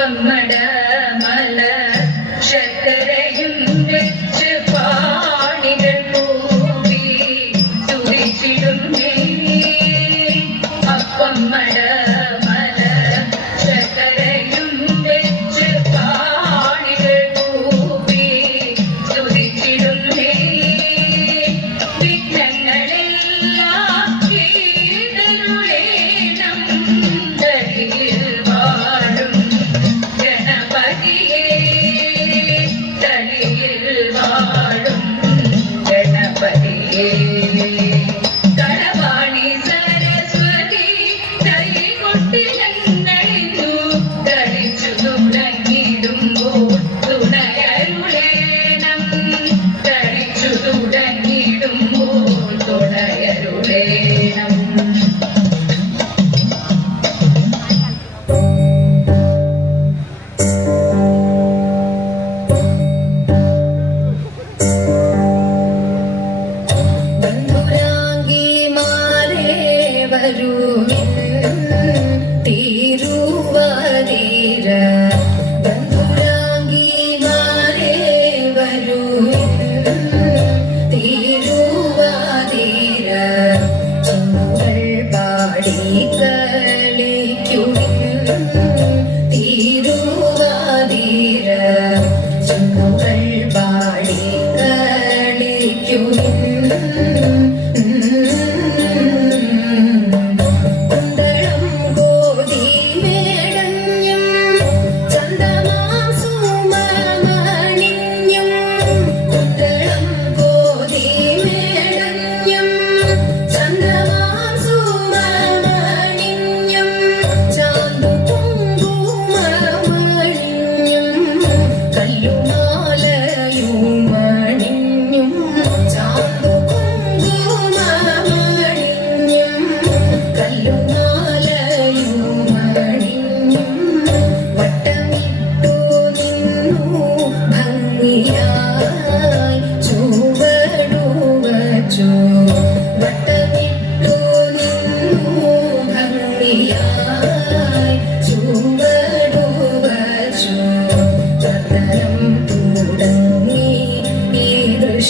awesome, madam.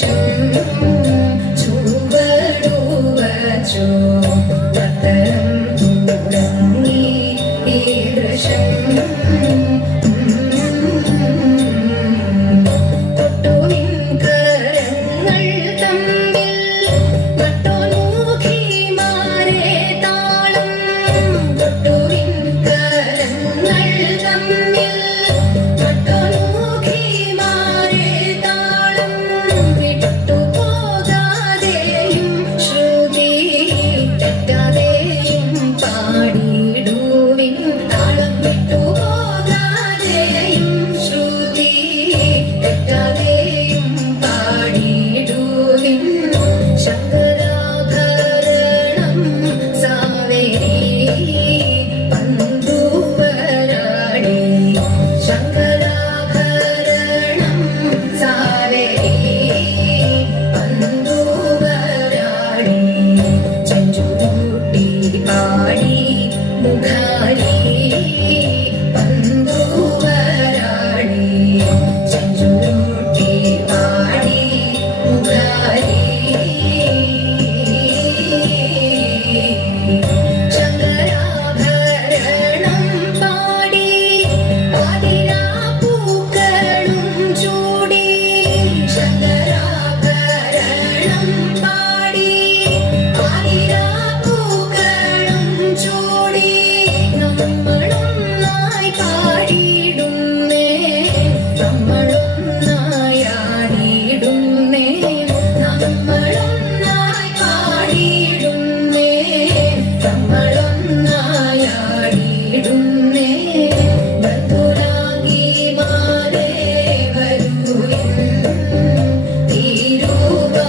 좋은 바로 와줘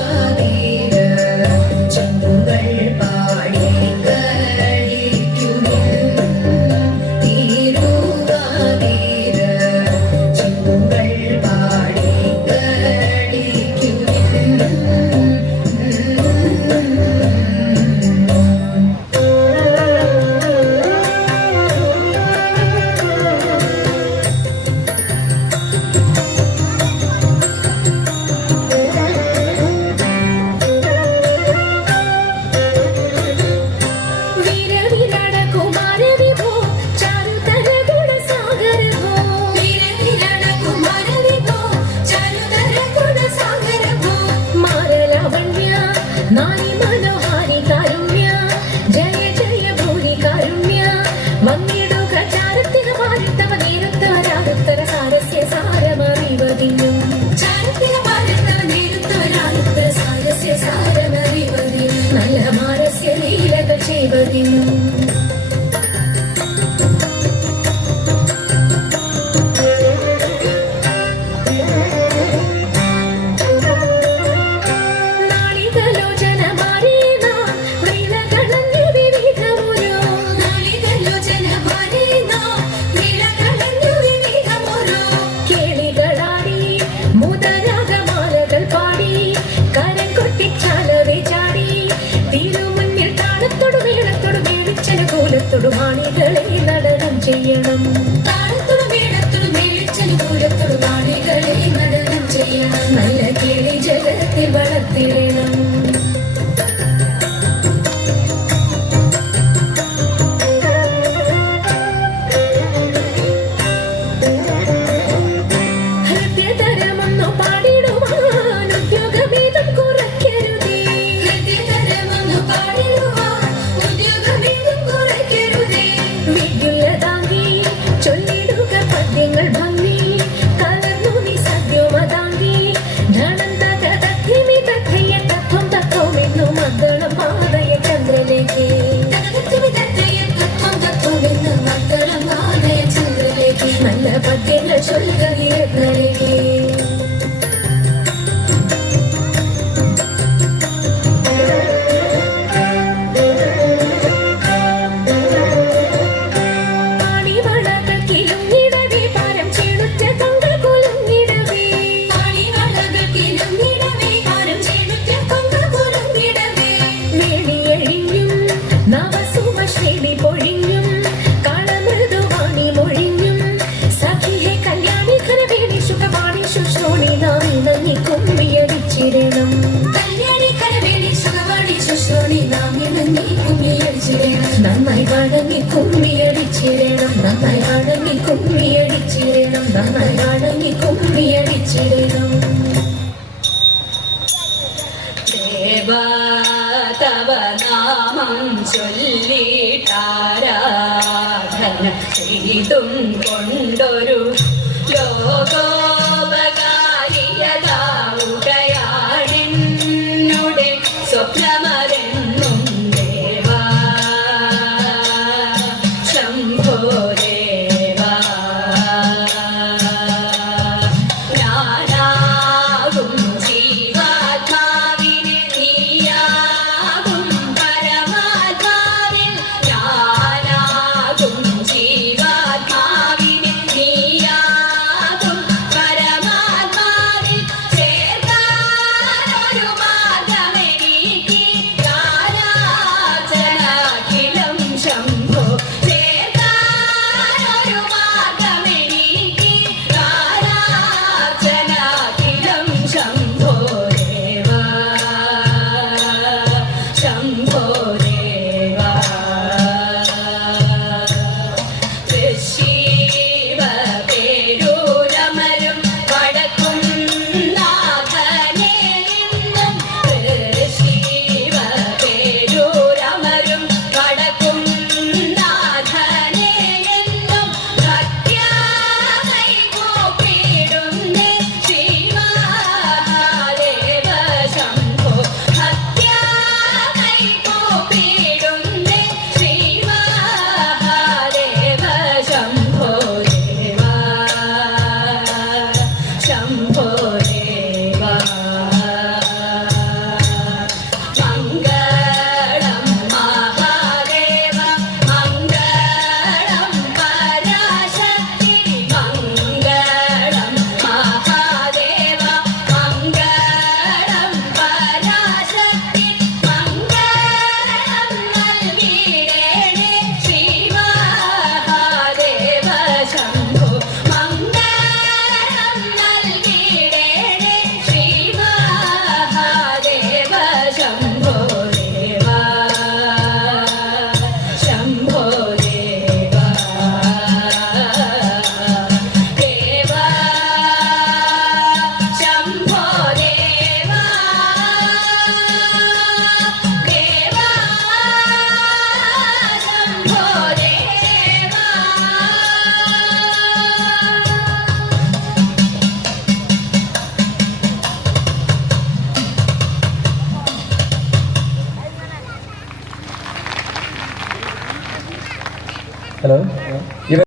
这里的景儿。मलकेरि जलति बिरिणम् ಕಲ್ಲ ಬಗ್ಗೆ